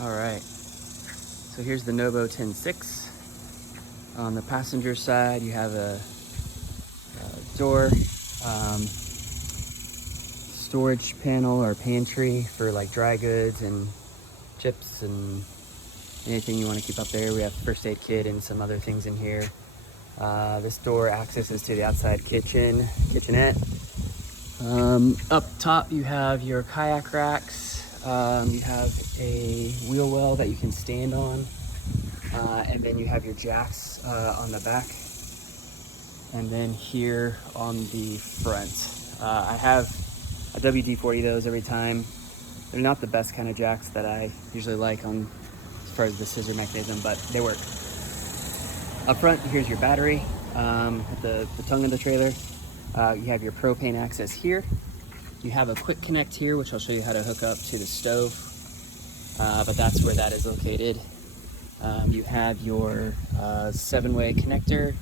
All right, so here's the NOBO 10.6. On the passenger side, you have a door, storage panel or pantry for like dry goods and chips and anything you want to keep up there. We have first aid kit and some other things in here. This door accesses to the outside kitchenette. Up top you have your kayak racks. You have a wheel well that you can stand on, and then you have your jacks on the back, and then here on the front I have a WD-40 those every time. They're not the best kind of jacks that I usually like on as far as the scissor mechanism, but they work. Up front, here's your battery at the tongue of the trailer. You have your propane access here. You have a quick connect here, which I'll show you how to hook up to the stove, but that's where that is located. You have your 7-way connector,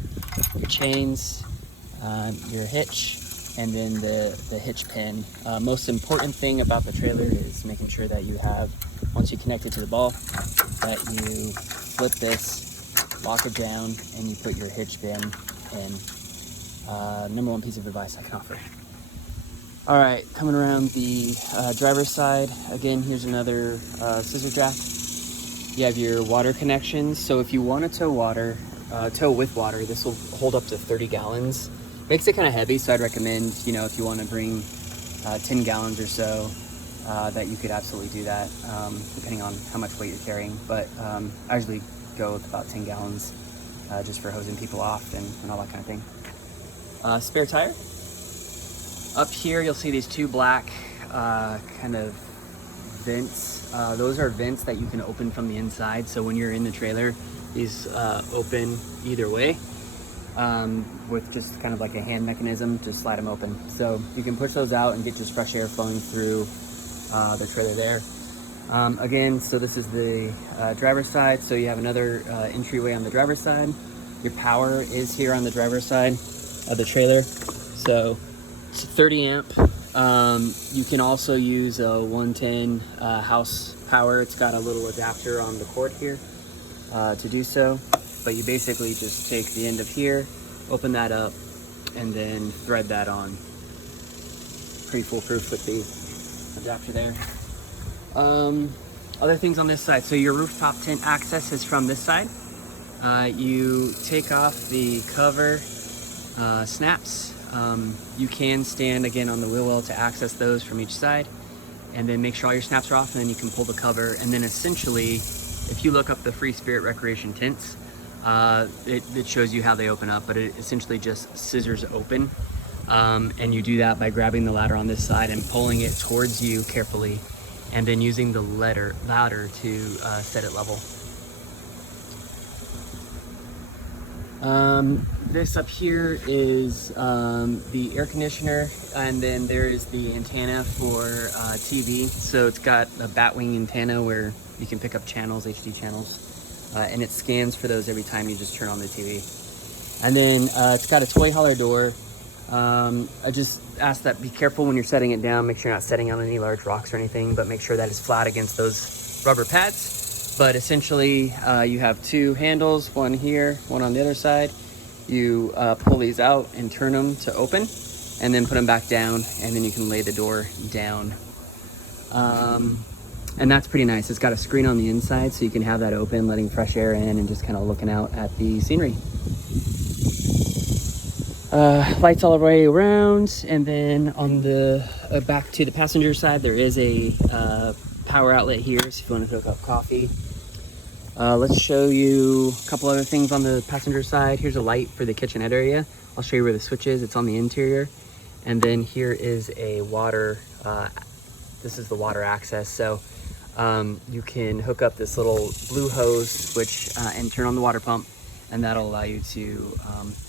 your chains, your hitch, and then the hitch pin. Most important thing about the trailer is making sure that you have, once you connect it to the ball, that you flip this, lock it down, and you put your hitch pin in. Number one piece of advice I can offer. All right, coming around the driver's side, again, here's another scissor jack. You have your water connections. So if you want to tow with water, this will hold up to 30 gallons. Makes it kind of heavy, so I'd recommend, you know, if you want to bring 10 gallons or so, that you could absolutely do that, depending on how much weight you're carrying. But I usually go with about 10 gallons just for hosing people off and all that kind of thing. Spare tire. Up here, you'll see these two black kind of vents. Those are vents that you can open from the inside. So when you're in the trailer, these open either way with just kind of like a hand mechanism, just slide them open. So you can push those out and get just fresh air flowing through the trailer there. Again, so this is the driver's side. So you have another entryway on the driver's side. Your power is here on the driver's side of the trailer. So it's 30 amp. You can also use a 110 house power. It's got a little adapter on the cord here to do so. But you basically just take the end of here, open that up, and then thread that on. Pretty foolproof with the adapter there. Other things on this side. So your rooftop tent access is from this side. You take off the cover snaps. You can stand again on the wheel well to access those from each side, and then make sure all your snaps are off, and then you can pull the cover. And then essentially, if you look up the Free Spirit Recreation tents, it shows you how they open up, but it essentially just scissors open. And you do that by grabbing the ladder on this side and pulling it towards you carefully, and then using the ladder to set it level. This up here is the air conditioner, and then there is the antenna for TV. So it's got a batwing antenna where you can pick up channels, HD channels, and it scans for those every time you just turn on the TV. And then it's got a toy hauler door. I just ask that be careful when you're setting it down. Make sure you're not setting on any large rocks or anything, but make sure that it's flat against those rubber pads. But essentially, you have two handles, one here, one on the other side. You pull these out and turn them to open, and then put them back down, and then you can lay the door down. And that's pretty nice. It's got a screen on the inside, so you can have that open, letting fresh air in and just kind of looking out at the scenery. Lights all the way around, and then on the back to the passenger side, there is a power outlet here, so if you want to hook up coffee. Let's show you a couple other things on the passenger side. Here's a light for the kitchenette area. I'll show you where the switch is. It's on the interior. And then here is a water, this is the water access. So you can hook up this little blue hose switch and turn on the water pump, and that'll allow you to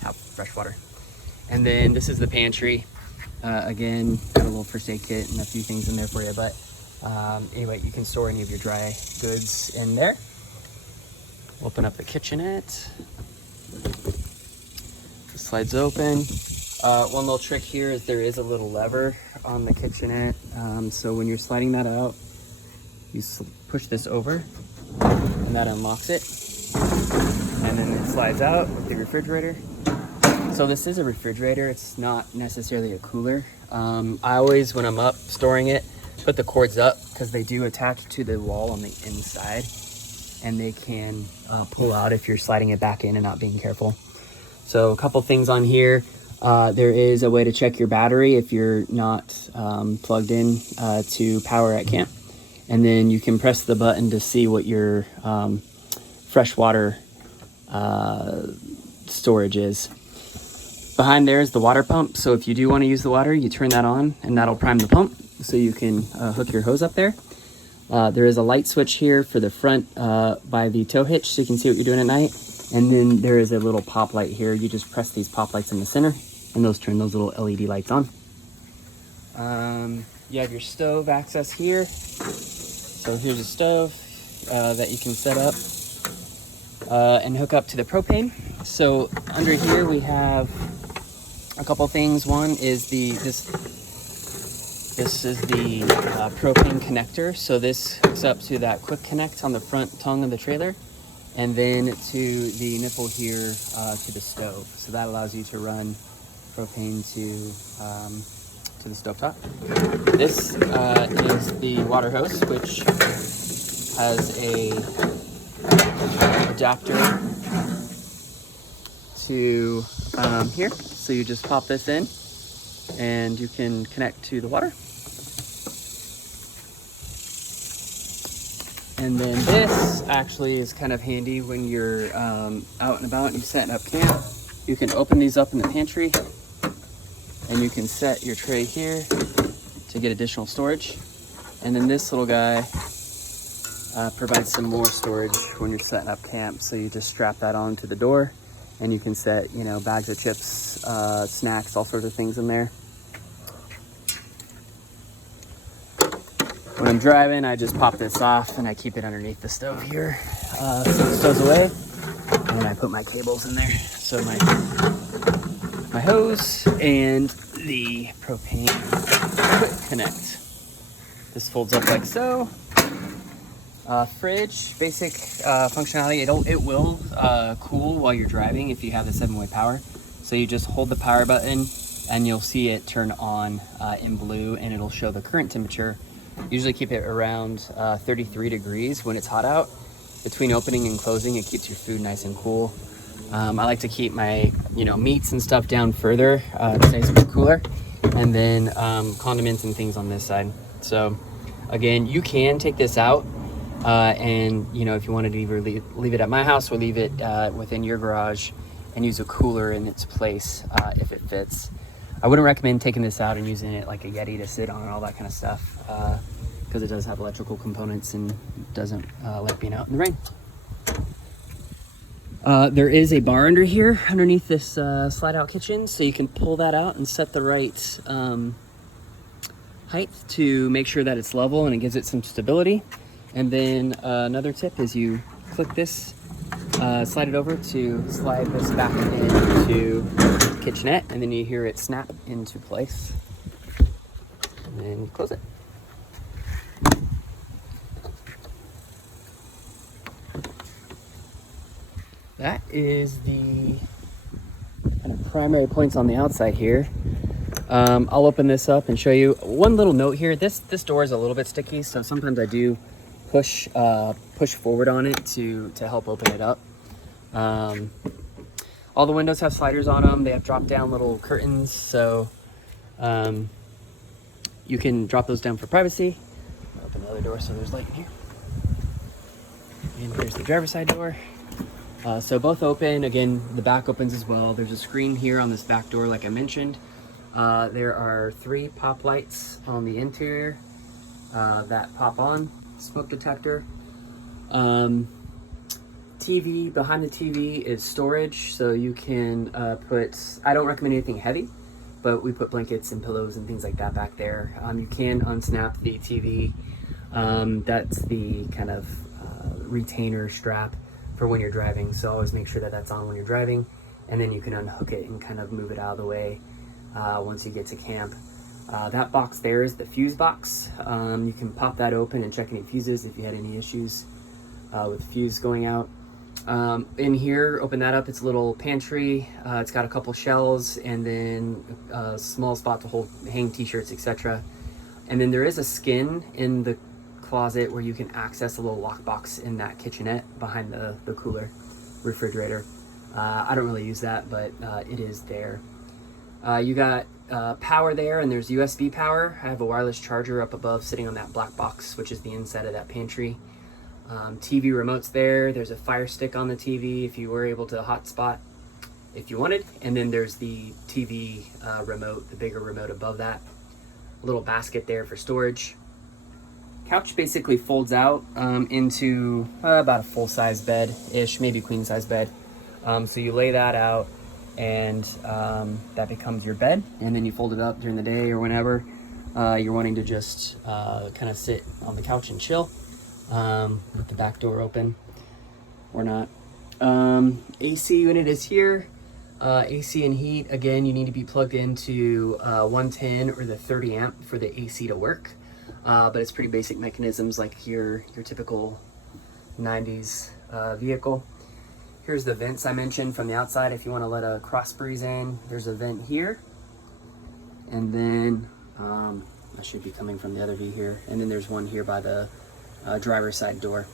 have fresh water. And then this is the pantry. Again, got a little first aid kit and a few things in there for you, but anyway, you can store any of your dry goods in there. Open up the kitchenette. It slides open. One little trick here is there is a little lever on the kitchenette. So when you're sliding that out, You push this over, and that unlocks it. And then it slides out with the refrigerator. So this is a refrigerator. It's not necessarily a cooler. I always, when I'm up storing it, put the cords up because they do attach to the wall on the inside, and they can pull out if you're sliding it back in and not being careful. So a couple things on here. There is a way to check your battery if you're not plugged in to power at camp. And then you can press the button to see what your freshwater storage is. Behind there is the water pump. So if you do want to use the water, you turn that on and that'll prime the pump so you can hook your hose up there. There is a light switch here for the front by the tow hitch so you can see what you're doing at night. And then there is a little pop light here. You just press these pop lights in the center and those turn those little LED lights on. You have your stove access here. So here's a stove that you can set up and hook up to the propane. So under here we have a couple things. One is this is the propane connector. So this hooks up to that quick connect on the front tongue of the trailer, and then to the nipple here to the stove. So that allows you to run propane to the stovetop. This is the water hose, which has a adapter to here. So you just pop this in and you can connect to the water. And then this actually is kind of handy when you're out and about and you're setting up camp. You can open these up in the pantry and you can set your tray here to get additional storage. And then this little guy provides some more storage when you're setting up camp. So you just strap that onto the door and you can set, you know, bags of chips, snacks, all sorts of things in there. When I'm driving, I just pop this off and I keep it underneath the stove here. So it stows away, and I put my cables in there. So my hose and the propane quick connect. This folds up like so. Fridge, basic functionality. It will cool while you're driving if you have the 7-way power. So you just hold the power button and you'll see it turn on in blue, and it'll show the current temperature. Usually keep it around 33 degrees when it's hot out. Between opening and closing, it keeps your food nice and cool. I like to keep my meats and stuff down further to stay a bit cooler, and then condiments and things on this side. So again, you can take this out and if you wanted to either leave it at my house or leave it within your garage and use a cooler in its place if it fits. I wouldn't recommend taking this out and using it like a Yeti to sit on and all that kind of stuff because it does have electrical components and doesn't like being out in the rain. There is a bar under here underneath this slide out kitchen, so you can pull that out and set the right height to make sure that it's level and it gives it some stability. And then another tip is you click this, slide it over to slide this back into the kitchenette, and then you hear it snap into place. And then you close it. That is the kind of primary points on the outside here. I'll open this up and show you. One little note here, this door is a little bit sticky, so sometimes I do push forward on it to help open it up. All the windows have sliders on them. They have drop down little curtains, so you can drop those down for privacy. Open the other door so there's light in here. And here's the driver's side door. So both open. Again, the back opens as well. There's a screen here on this back door like I mentioned. There are 3 pop lights on the interior that pop on. Smoke detector. TV, behind the TV is storage, so you can put, I don't recommend anything heavy, but we put blankets and pillows and things like that back there. You can unsnap the TV. That's the kind of retainer strap for when you're driving, so always make sure that that's on when you're driving, and then you can unhook it and kind of move it out of the way once you get to camp. That box there is the fuse box. You can pop that open and check any fuses if you had any issues with fuse going out. In here, open that up, it's a little pantry. It's got a couple shelves and then a small spot to hang t-shirts, etc. And then there is a skin in the closet where you can access a little lockbox in that kitchenette behind the cooler refrigerator. I don't really use that, but it is there. You got power there, and there's USB power. I have a wireless charger up above sitting on that black box, which is the inside of that pantry. TV remote's there. There's a Fire Stick on the TV if you were able to hotspot if you wanted. And then there's the TV remote, the bigger remote above that. A little basket there for storage. Couch basically folds out into about a full-size bed-ish, maybe queen-size bed. So you lay that out, and that becomes your bed. And then you fold it up during the day or whenever you're wanting to just kind of sit on the couch and chill. With the back door open or not. AC unit is here. AC and heat, again, you need to be plugged into 110 or the 30 amp for the AC to work. But it's pretty basic mechanisms like your typical 90s vehicle. Here's the vents I mentioned from the outside. If you want to let a cross breeze in, there's a vent here. And then that should be coming from the other view here. And then there's one here by the driver's side door,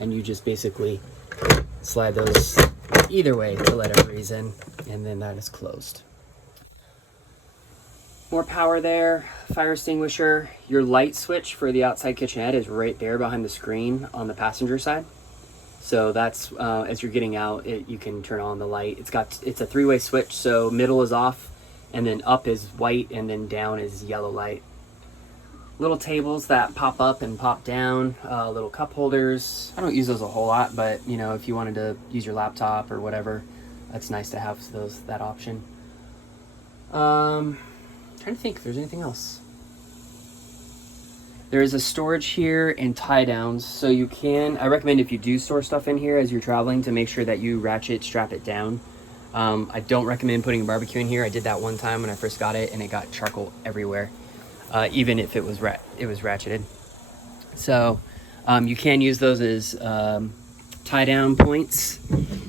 and you just basically slide those either way to let a breeze in, and then that is closed. More power there, fire extinguisher. Your light switch for the outside kitchenette is right there behind the screen on the passenger side. So that's as you're getting out, you can turn on the light. It's a three-way switch, so middle is off, and then up is white, and then down is yellow light. Little tables that pop up and pop down, little cup holders. I don't use those a whole lot, but you know, if you wanted to use your laptop or whatever, that's nice to have that option. Trying to think if there's anything else. There is a storage here and tie downs, so I recommend if you do store stuff in here as you're traveling to make sure that you strap it down. I don't recommend putting a barbecue in here. I did that one time when I first got it, and it got charcoal everywhere. Even if it was ratcheted. So you can use those as tie down points.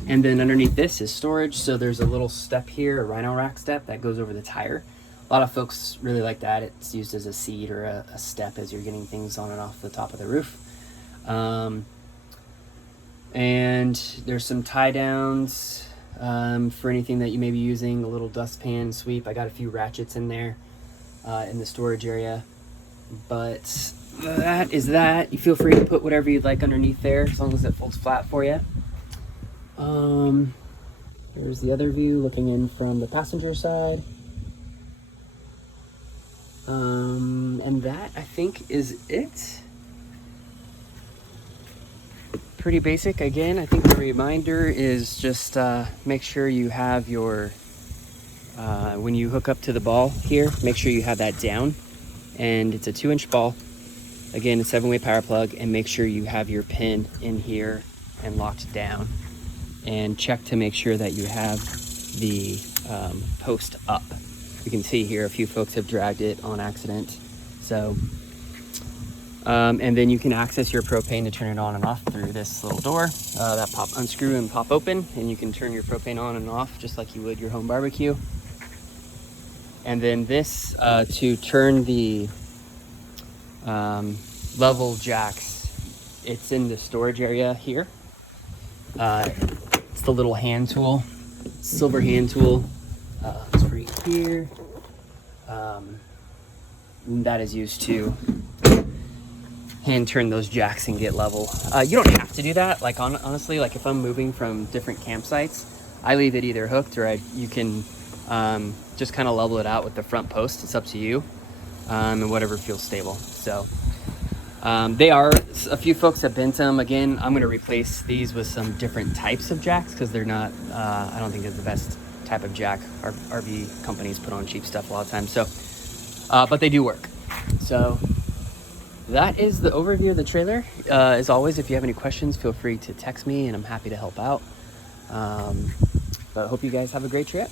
And then underneath this is storage. So there's a little step here, a rhino rack step that goes over the tire. A lot of folks really like that. It's used as a seat or a step as you're getting things on and off the top of the roof. And there's some tie downs for anything that you may be using, a little dustpan sweep. I got a few ratchets in there. In the storage area, but that is that. You feel free to put whatever you'd like underneath there as long as it folds flat for you. There's the other view looking in from the passenger side, and that I think is it. Pretty basic. Again, I think the reminder is just make sure you have your when you hook up to the ball here, make sure you have that down, and it's a 2-inch ball. Again, a 7-way power plug, and make sure you have your pin in here and locked down, and check to make sure that you have the post up. You can see here a few folks have dragged it on accident. So and then you can access your propane to turn it on and off through this little door that unscrew and pop open, and you can turn your propane on and off just like you would your home barbecue. And then this to turn the level jacks, it's in the storage area here. It's the little hand tool, silver hand tool. It's right here. That is used to hand turn those jacks and get level. You don't have to do that. Like honestly, like if I'm moving from different campsites, I leave it either hooked or you can just kind of level it out with the front post. It's up to you, and whatever feels stable. So a few folks have bent them. Again, I'm going to replace these with some different types of jacks because they're not, I don't think they're the best type of jack. RV companies put on cheap stuff a lot of times. So, but they do work. So that is the overview of the trailer. As always, if you have any questions, feel free to text me and I'm happy to help out. But I hope you guys have a great trip.